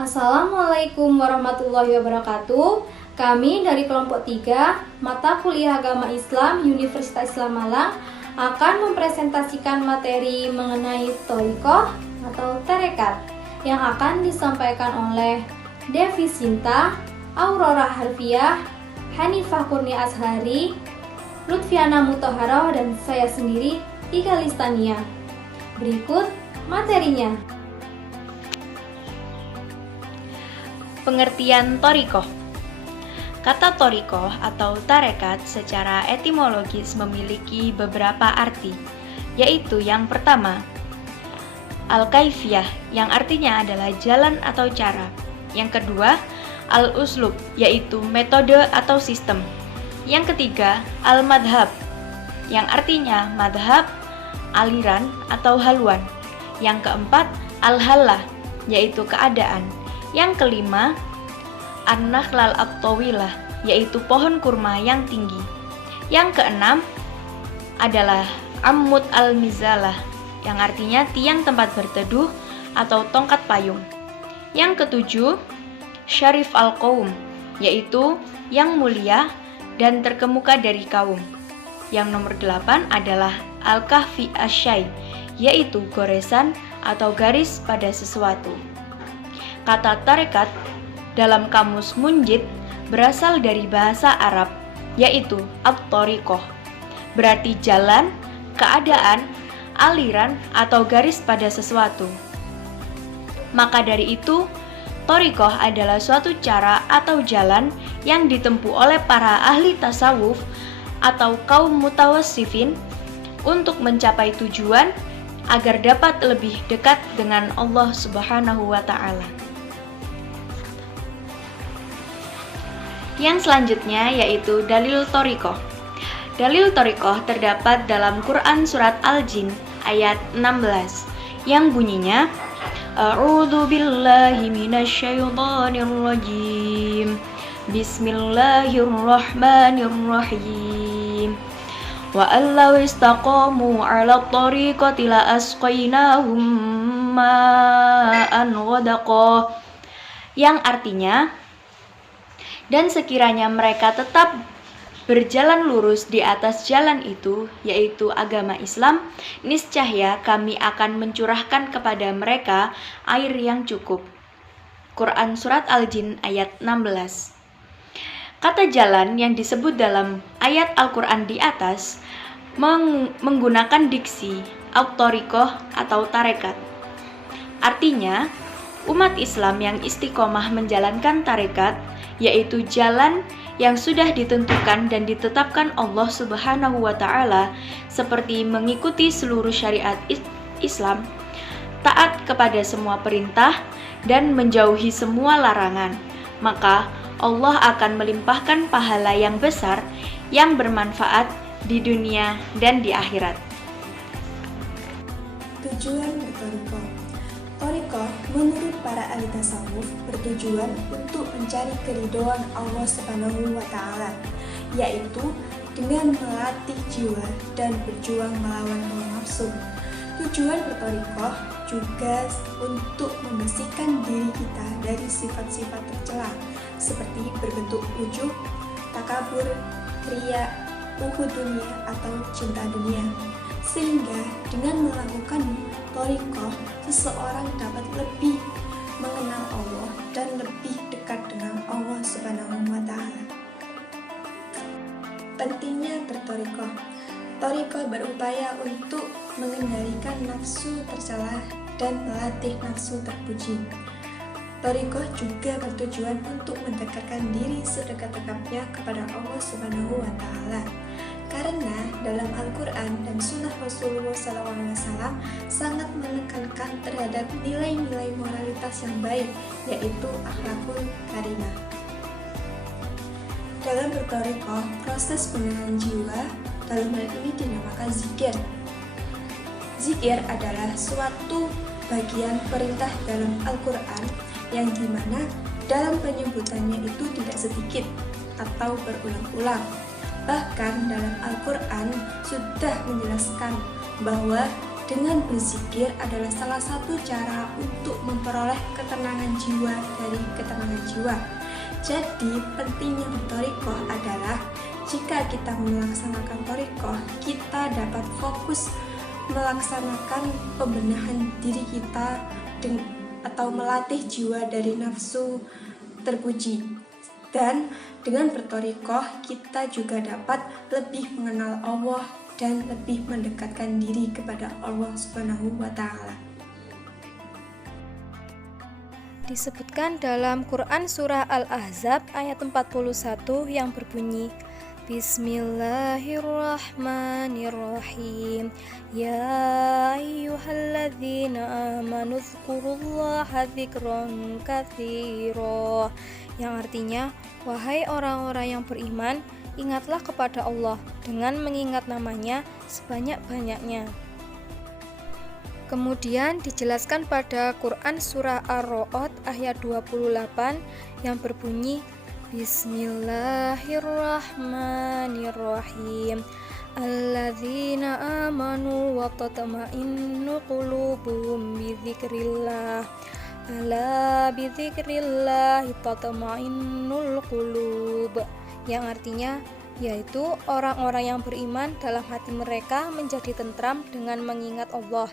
Assalamualaikum warahmatullahi wabarakatuh. Kami dari kelompok 3 Mata Kuliah Agama Islam Universitas Islam Malang akan mempresentasikan materi mengenai thariqah atau tarekat yang akan disampaikan oleh Devi Sinta, Aurora Harfiah, Hanifah Kurnia Ashari, Lutfiana Mutahharah, dan saya sendiri, Ika Listania. Berikut materinya. Pengertian thariqah. Kata thariqah atau tarekat secara etimologis memiliki beberapa arti, yaitu yang pertama, al-kaifiyah, yang artinya adalah jalan atau cara. Yang kedua, al-uslub, yaitu metode atau sistem. Yang ketiga, al-madhab, yang artinya madhab, aliran atau haluan. Yang keempat, al-hallah, yaitu keadaan. Yang kelima, an-nakhlal at-tawilah, yaitu pohon kurma yang tinggi. Yang keenam adalah ammud al-mizalah, yang artinya tiang tempat berteduh atau tongkat payung. Yang ketujuh, syarif al-qaum, yaitu yang mulia dan terkemuka dari kaum. Yang nomor 8 adalah al-kahfi asyai, yaitu goresan atau garis pada sesuatu. Kata tarekat dalam kamus Munjid berasal dari bahasa Arab, yaitu at-thariqah, berarti jalan, keadaan, aliran, atau garis pada sesuatu. Maka dari itu, thariqah adalah suatu cara atau jalan yang ditempuh oleh para ahli tasawuf atau kaum mutawassifin untuk mencapai tujuan agar dapat lebih dekat dengan Allah Subhanahu wa Ta'ala. Yang selanjutnya yaitu dalil thariqah. Dalil thariqah terdapat dalam Quran surat Al-Jin ayat 16 yang bunyinya, A'udzu billahi minasyaitonir rajim. Bismillahirrahmanirrahim. Wa allaw istaqamu 'ala thariqati la asqainahum ma'an ghadaqa, yang artinya, dan sekiranya mereka tetap berjalan lurus di atas jalan itu, yaitu agama Islam, niscaya kami akan mencurahkan kepada mereka air yang cukup. Quran surat Al-Jin ayat 16. Kata jalan yang disebut dalam ayat Al-Quran di atas menggunakan diksi at-thariqah atau tarekat. Artinya, umat Islam yang istiqomah menjalankan tarekat, yaitu jalan yang sudah ditentukan dan ditetapkan Allah Subhanahu wa Ta'ala, seperti mengikuti seluruh syariat Islam, taat kepada semua perintah, dan menjauhi semua larangan, maka Allah akan melimpahkan pahala yang besar yang bermanfaat di dunia dan di akhirat. Tujuan thariqah. Thariqah menurut para ahli tasawuf bertujuan untuk mencari keridhaan Allah Subhanahu wa Ta'ala, yaitu dengan melatih jiwa dan berjuang melawan hawa nafsu. Tujuan berthariqah juga untuk membersihkan diri kita dari sifat-sifat tercela seperti berbentuk ujub, takabur, riya, uhud dunia atau cinta dunia. Sehingga dengan melakukan thariqah, seseorang dapat lebih mengenal Allah dan lebih dekat dengan Allah Subhanahu wa Ta'ala. Pentingnya berthariqah. Thariqah berupaya untuk mengendalikan nafsu tercela dan melatih nafsu terpuji. Thariqah juga bertujuan untuk mendekatkan diri sedekat-dekatnya kepada Allah Subhanahu wa Ta'ala. Karena dalam Al-Quran dan Sunnah Rasulullah SAW sangat menekankan terhadap nilai-nilai moralitas yang baik, yaitu akhlakul karimah. Dalam berthariqah, proses pengenalan jiwa dalam hal ini dinamakan zikir. Zikir adalah suatu bagian perintah dalam Al-Quran yang dimana dalam penyebutannya itu tidak sedikit atau berulang-ulang. Bahkan dalam Al-Quran sudah menjelaskan bahwa dengan berzikir adalah salah satu cara untuk memperoleh ketenangan jiwa dari ketenangan jiwa. Jadi pentingnya berthariqah adalah jika kita melaksanakan thariqah, kita dapat fokus melaksanakan pembenahan diri kita atau melatih jiwa dari nafsu terpuji. Dan dengan berthariqah kita juga dapat lebih mengenal Allah dan lebih mendekatkan diri kepada Allah Subhanahu wa Ta'ala. Disebutkan dalam Quran Surah Al-Ahzab ayat 41 yang berbunyi, Bismillahirrahmanirrahim. Ya ayyuhalladzina amanu dzkurullaha dzikran katsira. Yang artinya, wahai orang-orang yang beriman, ingatlah kepada Allah dengan mengingat namanya sebanyak-banyaknya. Kemudian dijelaskan pada Quran Surah Ar-Ra'd ayat 28 yang berbunyi, Bismillahirrahmanirrahim. Alladzina amanu wa tatma'innu qulubuhum bidzikrillah. Ala bidzikrillahi tatma'innul qulub. Yang artinya yaitu orang-orang yang beriman dalam hati mereka menjadi tentram dengan mengingat Allah.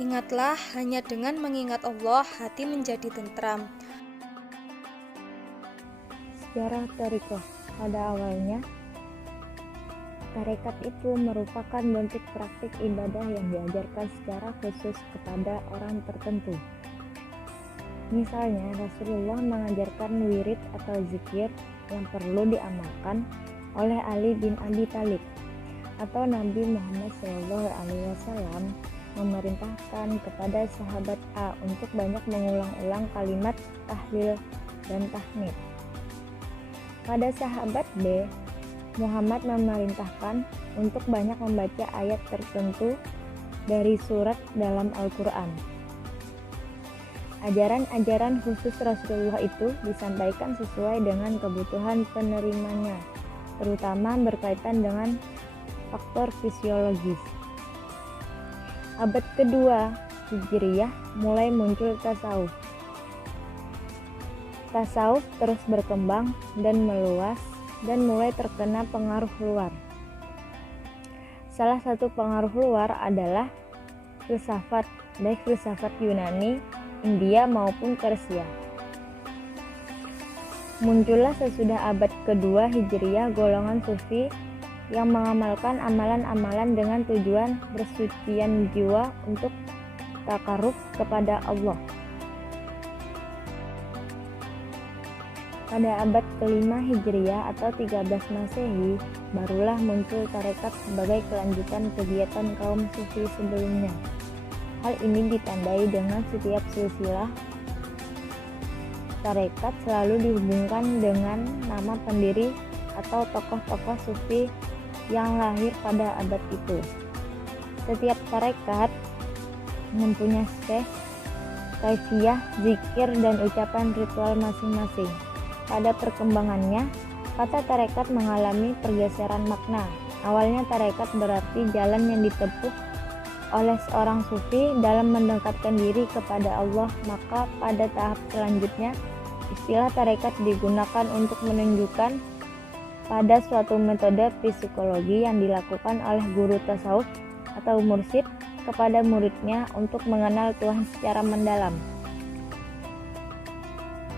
Ingatlah, hanya dengan mengingat Allah hati menjadi tentram. Sejarah thariqah. Pada awalnya, tarekat itu merupakan bentuk praktik ibadah yang diajarkan secara khusus kepada orang tertentu. Misalnya, Rasulullah mengajarkan wirid atau zikir yang perlu diamalkan oleh Ali bin Abi Thalib, atau Nabi Muhammad SAW memerintahkan kepada sahabat A untuk banyak mengulang-ulang kalimat tahlil dan tahmid. Pada sahabat B, Muhammad memerintahkan untuk banyak membaca ayat tertentu dari surat dalam Al-Quran. Ajaran-ajaran khusus Rasulullah itu disampaikan sesuai dengan kebutuhan penerimanya, terutama berkaitan dengan faktor fisiologis. Abad kedua Hijriyah mulai muncul tasawuf. Tasawuf terus berkembang dan meluas dan mulai terkena pengaruh luar. Salah satu pengaruh luar adalah filsafat, baik filsafat Yunani, India maupun Persia. Muncullah sesudah abad kedua Hijriyah golongan Sufi yang mengamalkan amalan-amalan dengan tujuan bersucian jiwa untuk takarruf kepada Allah. Pada abad kelima Hijriyah atau 13 Masehi, barulah muncul tarekat sebagai kelanjutan kegiatan kaum Sufi sebelumnya. Hal ini ditandai dengan setiap silsilah tarekat selalu dihubungkan dengan nama pendiri atau tokoh-tokoh Sufi yang lahir pada abad itu. Setiap tarekat mempunyai syekh, kaifiyah, zikir, dan ucapan ritual masing-masing. Pada perkembangannya, kata tarekat mengalami pergeseran makna. Awalnya tarekat berarti jalan yang ditempuh oleh seorang sufi dalam mendekatkan diri kepada Allah, maka pada tahap selanjutnya istilah tarekat digunakan untuk menunjukkan pada suatu metode psikologi yang dilakukan oleh guru tasawuf atau mursyid kepada muridnya untuk mengenal Tuhan secara mendalam.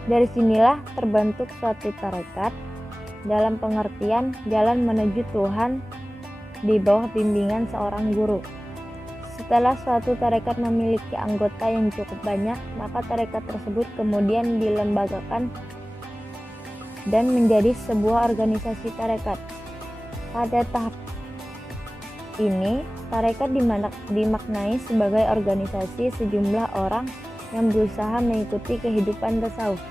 Dari sinilah terbentuk suatu tarekat dalam pengertian jalan menuju Tuhan di bawah bimbingan seorang guru. Setelah suatu tarekat memiliki anggota yang cukup banyak, maka tarekat tersebut kemudian dilembagakan dan menjadi sebuah organisasi tarekat. Pada tahap ini, tarekat dimaknai sebagai organisasi sejumlah orang yang berusaha mengikuti kehidupan tasawuf.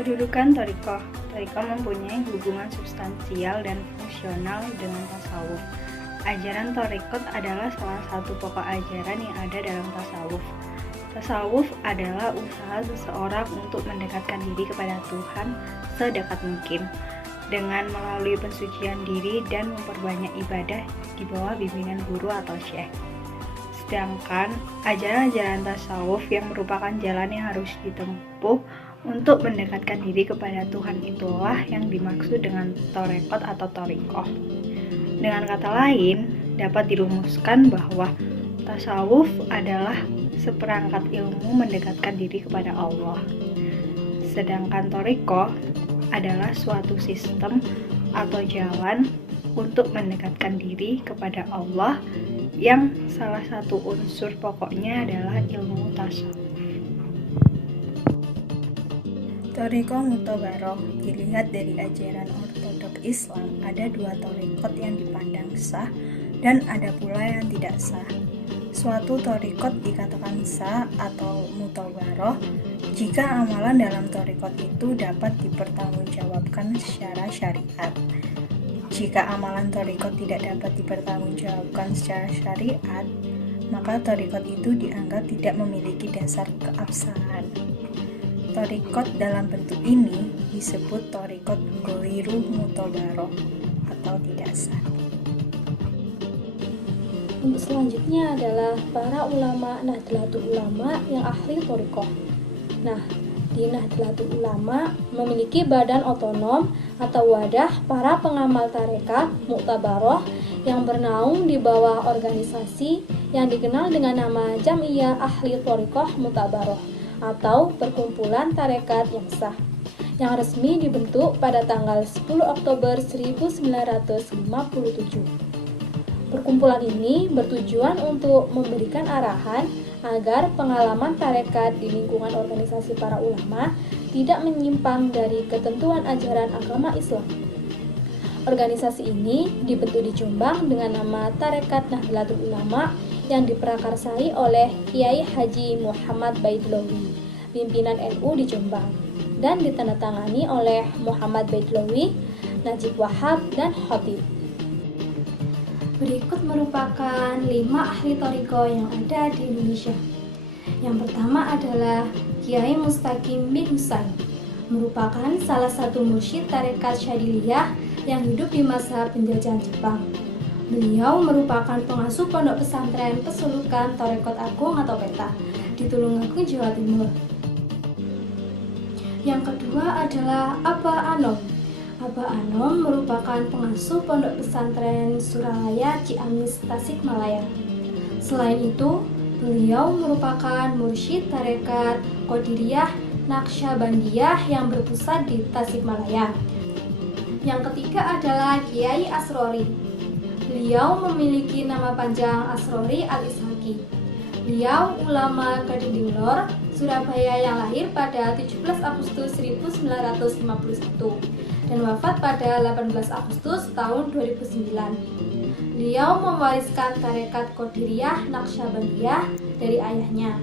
Kedudukan thariqah. Thariqah mempunyai hubungan substansial dan fungsional dengan tasawuf. Ajaran thariqat adalah salah satu pokok ajaran yang ada dalam tasawuf. Tasawuf adalah usaha seseorang untuk mendekatkan diri kepada Tuhan sedekat mungkin. dengan melalui pensucian diri dan memperbanyak ibadah di bawah bimbingan guru atau syekh. Sedangkan ajaran-ajaran tasawuf yang merupakan jalan yang harus ditempuh untuk mendekatkan diri kepada Tuhan itulah yang dimaksud dengan torekot atau torikoh. Dengan kata lain, dapat dirumuskan bahwa tasawuf adalah seperangkat ilmu mendekatkan diri kepada Allah. Sedangkan torikoh adalah suatu sistem atau jalan untuk mendekatkan diri kepada Allah yang salah satu unsur pokoknya adalah ilmu tasawuf. Thariqah Mutabaroh dilihat dari ajaran ortodok Islam, ada dua thariqat yang dipandang sah dan ada pula yang tidak sah. Suatu thariqat dikatakan sah atau mutabaroh jika amalan dalam thariqat itu dapat dipertanggungjawabkan secara syariat. Jika amalan thariqat tidak dapat dipertanggungjawabkan secara syariat, maka thariqat itu dianggap tidak memiliki dasar keabsahan. Thariqat dalam bentuk ini disebut thariqat ghairu mutabaroh atau tidak sah. Untuk selanjutnya adalah para ulama Nahdlatul Ulama yang ahli thariqah. Nah, di Nahdlatul Ulama memiliki badan otonom atau wadah para pengamal tarekat muktabaroh yang bernaung di bawah organisasi yang dikenal dengan nama Jam'iyah Ahli Thariqah Mutabaroh atau Perkumpulan Tarekat yang Sah, yang resmi dibentuk pada tanggal 10 Oktober 1957. Perkumpulan ini bertujuan untuk memberikan arahan agar pengalaman tarekat di lingkungan organisasi para ulama tidak menyimpang dari ketentuan ajaran agama Islam. Organisasi ini dibentuk di Jombang dengan nama Tarekat Nahdlatul Ulama yang diprakarsai oleh Kiai Haji Muhammad Baitlawi, pimpinan NU di Jombang, dan ditandatangani oleh Muhammad Baitlawi, Najib Wahab, dan Khotib. Berikut merupakan 5 ahli thariqah yang ada di Indonesia. Yang pertama adalah Kiai Mustaqim bin Husain, merupakan salah satu mursyid tarekat Syadiliyah yang hidup di masa penjajahan Jepang. Beliau merupakan pengasuh pondok pesantren Pesulukan Tarekat Agung atau PETA di Tulungagung, Jawa Timur. Yang kedua adalah Aba Anom. Aba Anom merupakan pengasuh pondok pesantren Suralaya Ciamis Tasikmalaya. Selain itu, beliau merupakan mursyid tarekat Qadiriyah Naqsyabandiyah yang berpusat di Tasikmalaya. Yang ketiga adalah Kiai Asrori. Beliau memiliki nama panjang Asrori Al-Ishaqi. Beliau ulama Gading Lor, Surabaya yang lahir pada 17 Agustus 1951 dan wafat pada 18 Agustus tahun 2009. Beliau mewariskan tarekat Qadiriyah Naqsyabandiyah dari ayahnya,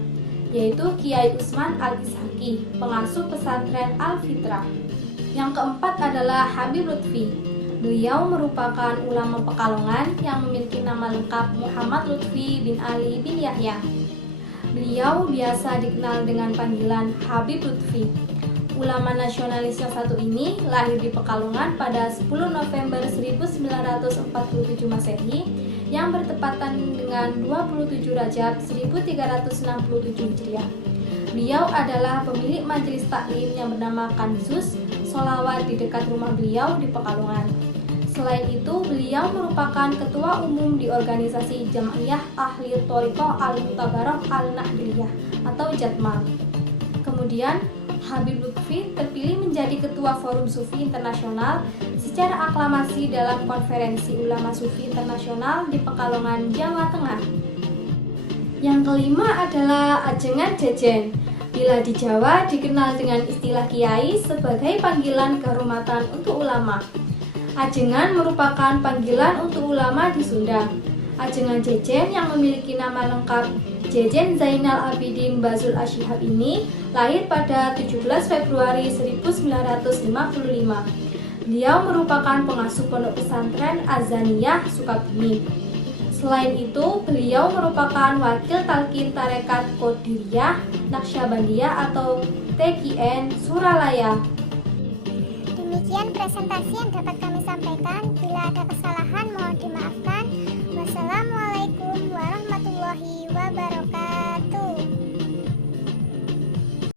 yaitu Kiai Usman Al-Ishaqi, pengasuh pesantren Al-Fitrah. Yang keempat adalah Habib Lutfi. Beliau merupakan ulama Pekalongan yang memiliki nama lengkap Muhammad Lutfi bin Ali bin Yahya. Beliau biasa dikenal dengan panggilan Habib Lutfi. Ulama nasionalis yang satu ini lahir di Pekalongan pada 10 November 1947 Masehi yang bertepatan dengan 27 Rajab 1367 Hijriah. Beliau adalah pemilik majelis taklim yang bernama Kanzus Sholawat di dekat rumah beliau di Pekalongan. Selain itu, beliau merupakan ketua umum di organisasi Jam'iyah Ahli Thariqah Al-Mutabaroh Al-Nahdliyah atau Jatmal. Kemudian, Habib Lutfi terpilih menjadi ketua Forum Sufi Internasional secara aklamasi dalam Konferensi Ulama Sufi Internasional di Pekalongan, Jawa Tengah. Yang kelima adalah Ajengan Jejen. Bila di Jawa dikenal dengan istilah kiai sebagai panggilan kehormatan untuk ulama. Ajengan merupakan panggilan untuk ulama di Sunda. Ajengan Jejen yang memiliki nama lengkap Jejen Zainal Abidin Bazul Asyihab ini lahir pada 17 Februari 1955. Beliau merupakan pengasuh pondok pesantren Azaniyah Sukabumi. Selain itu, beliau merupakan wakil talqin tarekat Qadiriyah Naqsyabandiyah atau TQN Suralaya. Demikian presentasi yang dapat kami sampaikan. Bila ada kesalahan mohon dimaafkan. Wassalamualaikum warahmatullahi wabarakatuh.